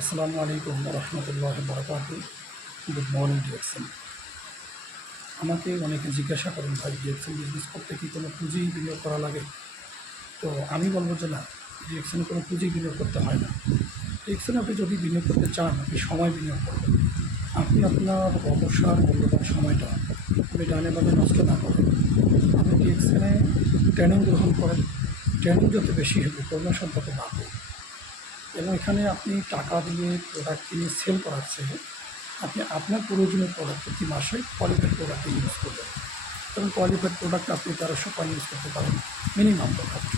আসসালামু আলাইকুম রহমতুল্লাহ বরকাত গুড মর্নিং ডিএক্সএন আমাকে অনেকে জিজ্ঞাসা করেন, ভাই ডিএক্সএন বিজনেস করতে কি কোনো পুঁজি বিনিয়োগ করা লাগে? তো আমি বলব যে না ডিএক্সএনে কোনো পুঁজি বিনিয়োগ করতে হয় না। ডিএক্সএনে আপনি যদি বিনিয়োগ করতে চান, আপনি সময় বিনিয়োগ করবেন। আপনি আপনার অবসর মূল্যবান সময়টা আপনি ডানে বামে নষ্ট না করেন। আপনি ডিএক্সএনে ট্রেনিং গ্রহণ করেন। ট্রেনিং যত বেশি হবে প্রমোশন তত বাড়বে। এবং এখানে আপনি টাকা দিয়ে প্রোডাক্ট কিনে সেল করার চেয়ে আপনি আপনার প্রয়োজনীয় প্রোডাক্ট প্রতি মাসে কোয়ালিফাইড প্রোডাক্ট ইউজ করবেন। এবং কোয়ালিফাইড প্রোডাক্ট আপনি তেরোশো পয়েন্ট ইউজ করতে পারেন মিনিমাম প্রোডাক্ট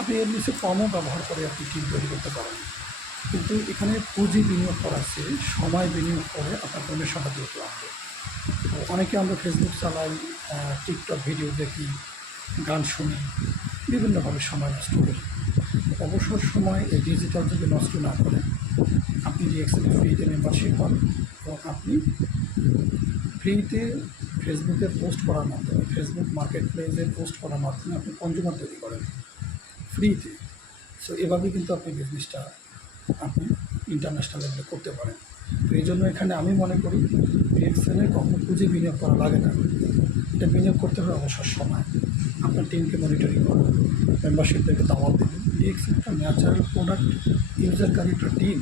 আপনি এর নিচে কমও ব্যবহার করে আপনি টিম তৈরি করতে পারেন। কিন্তু এখানে পুঁজি বিনিয়োগ করার চেয়ে সময় বিনিয়োগ করে আপনার দ্রুত আসবে তো অনেকে আমরা ফেসবুক চালাই টিকটক ভিডিও দেখি, গান শুনি, বিভিন্নভাবে সময় নষ্ট করি। অবসর সময় এই ডিজিটাল যদি নষ্ট না করে আপনি যে এক্সেল ফ্রিতে মেম্বারশিপ হন এবং আপনি ফ্রিতে ফেসবুকে পোস্ট করার মাধ্যমে ফেসবুক মার্কেট প্লেসে পোস্ট করার মাধ্যমে আপনি কনজিউমার তৈরি করেন ফ্রিতে সো এভাবেই কিন্তু আপনি বিজনেসটা আপনি ইন্টারন্যাশনাল লেভেলে করতে পারেন। তো এই জন্য এখানে আমি মনে করি রিএক্সেলে কখনো পুঁজি বিনিয়োগ করা লাগে না। এটা বিনিয়োগ করতে হবে অবসর সময়। আপনার টিমকে মনিটরিং করুন মেম্বারশিপদেরকে দাওয়াত দেবেন ডিএক্সেল একটা ন্যাচারাল প্রোডাক্ট ইউজারকারী একটা টিম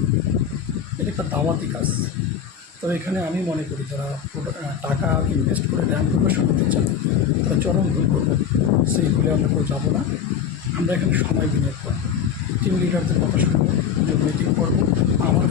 এটা একটা দাওয়াতি কাজ। তবে এখানে আমি মনে করি যারা টাকা ইনভেস্ট করে র্যাঙ্ক প্রমোশন করতে চান, তারা চরম ভুল করবেন সেই ভুলে আমরা কেউ যাব না। আমরা এখানে সময় বিনিয়োগ করব। টিম লিডারদের কথা শুনব মিটিং করব। আমার